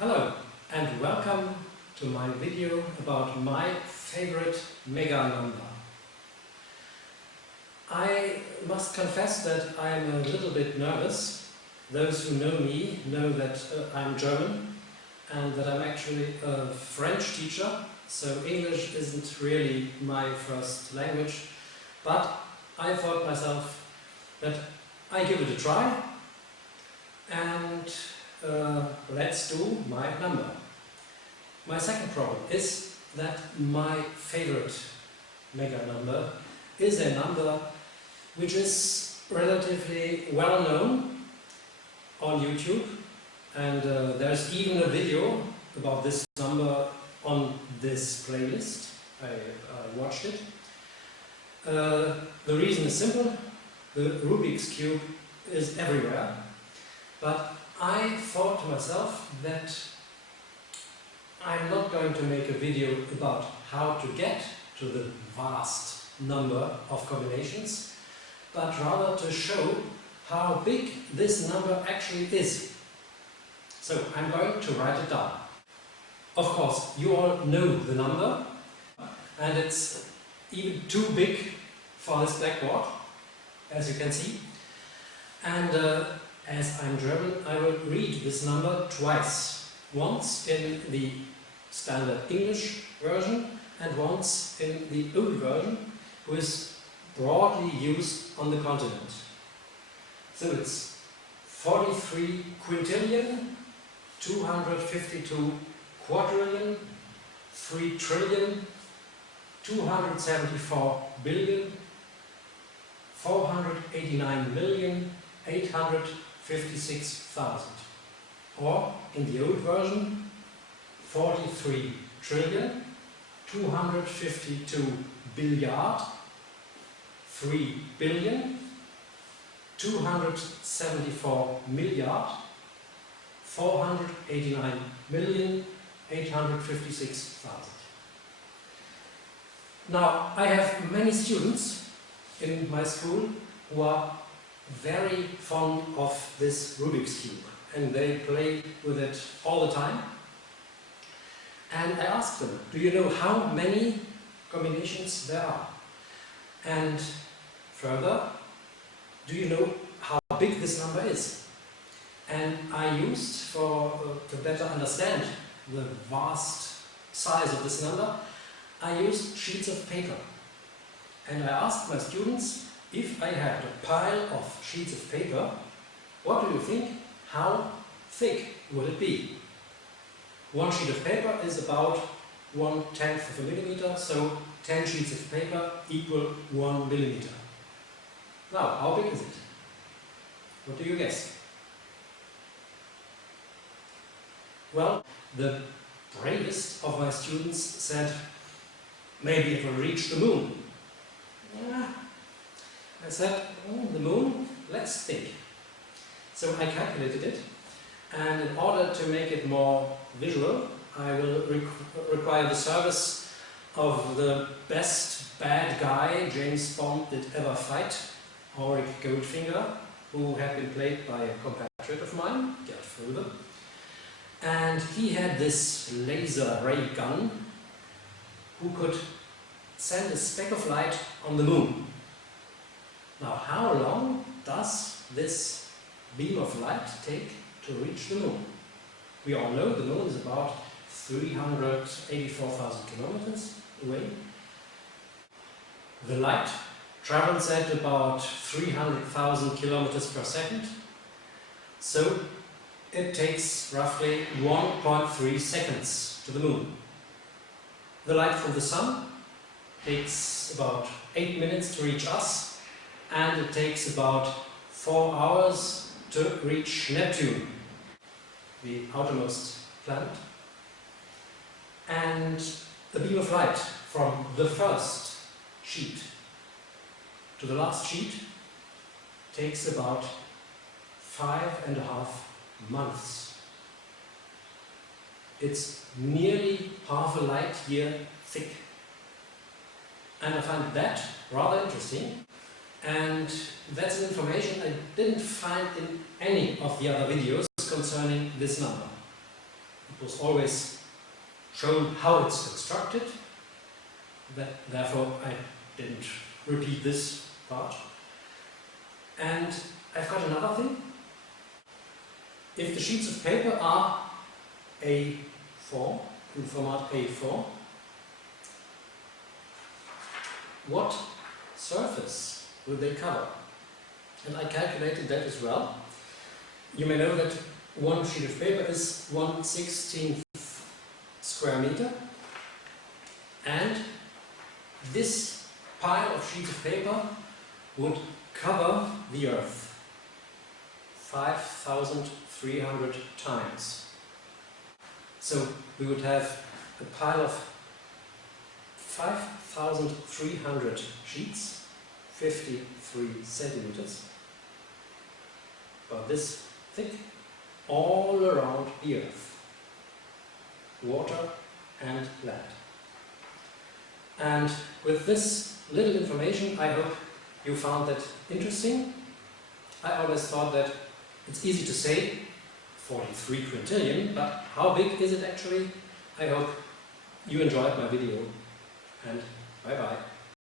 Hello and welcome to my video about my favorite mega number. I must confess that I am a little bit nervous. Those who know me know that I'm German and that I'm actually a French teacher, so English isn't really my first language, but I thought myself that I give it a try and let's do my number. My second problem is that my favorite mega number is a number which is relatively well known on YouTube, and there's even a video about this number on this playlist. I watched it. The reason is simple. The Rubik's Cube is everywhere, but I thought to myself that I'm not going to make a video about how to get to the vast number of combinations, but rather to show how big this number actually is. So I'm going to write it down. Of course, you all know the number, and it's even too big for this blackboard, as you can see. And as I'm German, I will read this number twice. Once in the standard English version and once in the old version, which is broadly used on the continent. So it's 43 quintillion, 252 quadrillion, 3 trillion, 274 billion, 489,856,000. Or, in the old version, 43 trillion, 252 billiard, 3 billion, 274 milliard, 489,856,000. Now, I have many students in my school who are very fond of this Rubik's Cube, and they play with it all the time. And I asked them, do you know how many combinations there are? And further, do you know how big this number is? And I used, to better understand the vast size of this number, I used sheets of paper. And I asked my students, if I had a pile of sheets of paper, what do you think? How thick would it be? One sheet of paper is about 1/10 of a millimeter, so 10 sheets of paper equal 1 millimeter. Now, how big is it? What do you guess? Well, the bravest of my students said, maybe it will reach the moon. Yeah. I said, the moon? Let's think. So I calculated it, and in order to make it more visual, I will require the service of the best bad guy James Bond did ever fight, Auric Goldfinger, who had been played by a compatriot of mine, Gerd Fröbe. And he had this laser ray gun who could send a speck of light on the moon. Now, how long does this beam of light take to reach the moon? We all know the moon is about 384,000 kilometers away. The light travels at about 300,000 kilometers per second, so it takes roughly 1.3 seconds to the moon. The light from the sun takes about 8 minutes to reach us, and it takes about 4 hours to reach Neptune, the outermost planet. And the beam of light from the first sheet to the last sheet takes about 5.5 months. It's nearly half a light year thick. And I find that rather interesting. And that's an information I didn't find in any of the other videos concerning this number. It was always shown how it's constructed. Therefore, I didn't repeat this part. And I've got another thing. If the sheets of paper are A4, in format A4, what surface will they cover? And I calculated that as well. You may know that one sheet of paper is 1/16 square meter, and this pile of sheets of paper would cover the Earth 5,300 times. So we would have a pile of 5,300 sheets, 53 centimeters, about this thick, all around the Earth, water and land. And with this little information, I hope you found that interesting. I always thought that it's easy to say 43 quintillion, but how big is it actually? I hope you enjoyed my video, and bye bye.